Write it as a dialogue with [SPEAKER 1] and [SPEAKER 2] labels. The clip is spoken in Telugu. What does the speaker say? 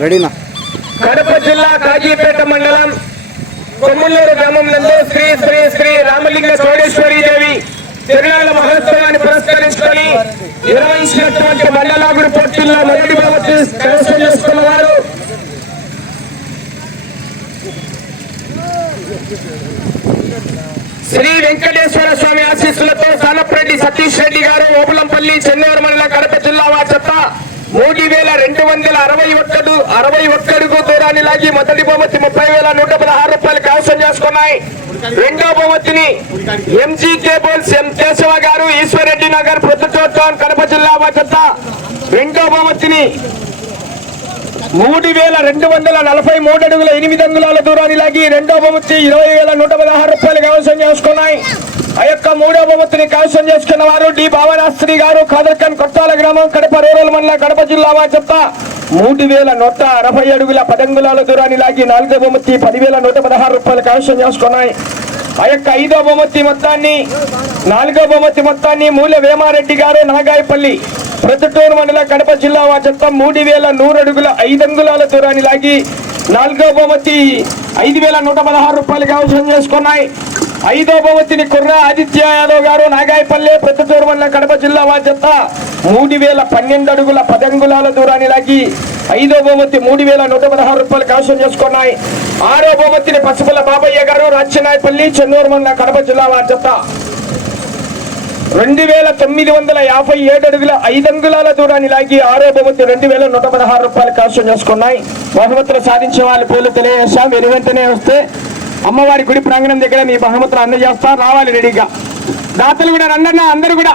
[SPEAKER 1] రెడీనా?
[SPEAKER 2] కడప జిల్లా కాజీపేట మండలం కొమ్ములూరు గ్రామం నందు శ్రీ శ్రీ శ్రీ రామలింగ చౌడేశ్వరి దేవి తిరునాళ్ళ మహోత్సవాన్ని పురస్కరించుకొని నిర్వహించినటువంటి మండలాగుడి పోటీల్లో మొదటి బాబు కైవసం చేసుకున్న వారు శ్రీ వెంకటేశ్వర స్వామి ఆశీస్సులతో సానప్రెడ్డి సతీష్ రెడ్డి గారు ఓపులంపల్లి చెన్నూరు మండల కడప జిల్లా వారి చెత్త మూడు వేల రెండు వందల అరవై ఒక్కడు అరవై ఒక్కడుగు దూరాన్ని లాగి మొదటి బహుమతి ముప్పై వేల నూట పదహారు రూపాయలు కైవసం చేసుకున్నాయి. రెండో బహుమతిని ఎంజీ కేబుల్స్ ఎం కేశవ గారు ఈశ్వరెడ్డి నగర్ ప్రొద్దుటోన్ కడప జిల్లా వారి రెండో బహుమతిని మూడు వేల రెండు వందల నలభై మూడు అడుగుల ఎనిమిది అంగుళాల దూరాన్ని లాగి రెండో బహుమతి ఇరవై వేల నూట పదహారు రూపాయలు కైవసం చేసుకున్నాయి. ఆ యొక్క మూడో బహుమతిని కైవసం చేసుకున్న వారు డి. భావనాస్త్రి గారు కాదర్కన్ కొట్టాల గ్రామం కడప రూరల్ మండల కడప జిల్లా వారి చెత్త మూడు వేల నూట అరవై అడుగుల పదంగుళాల దూరాన్ని లాగి నాలుగో బహుమతి పదివేల నూట పదహారు రూపాయలు కైవసం చేసుకున్నాయి. ఆ యొక్క ఐదో బహుమతి మొత్తాన్ని నాలుగో బహుమతి మొత్తాన్ని మూల వేమారెడ్డి గారు నాగాయపల్లి ప్రొద్దుటూరు మండల కడప జిల్లా వాచత్త మూడు వేల నూరు అడుగుల ఐదు అంగుళాల దూరాన్ని లాగి నాలుగో బహుమతి ఐదు వేల నూట పదహారు రూపాయలు కైవసం చేసుకున్నాయి. ఐదో బహుమతిని కుర్ర ఆదిత్య యాదవ్ గారు నాగాయపల్లె ప్రొద్దుటూరు మండల కడప జిల్లా బాధ్యత. మూడు వేల పన్నెండు అడుగుల పదంగులాల దూరాన్ని లాగి ఐదో బహుమతి మూడు వేల నూట పదహారు రూపాయలు కాసం చేసుకున్నాయి. ఆరో బహుమతిని పసుపుల బాబయ్య గారు రాచనాయపల్లి చెన్నూరు మండల కడప జిల్లా బాధ్యత. రెండు వేల తొమ్మిది వందల యాభై ఏడు అడుగుల ఐదు అంగుళాల దూరాన్ని లాగి ఆరో బహుమతి రెండు వేల నూట పదహారు రూపాయలు కాశం చేసుకున్నాయి. బహుమతులు సాధించే వాళ్ళ పేర్లు తెలియజేస్తాం మీరు వెంటనే వస్తే అమ్మవారి గుడి ప్రాంగణం దగ్గర మీ బహుమతులు అందజేస్తాం రావాలి రెడీగా దాతలు కూడా రండన్న అందరూ కూడా.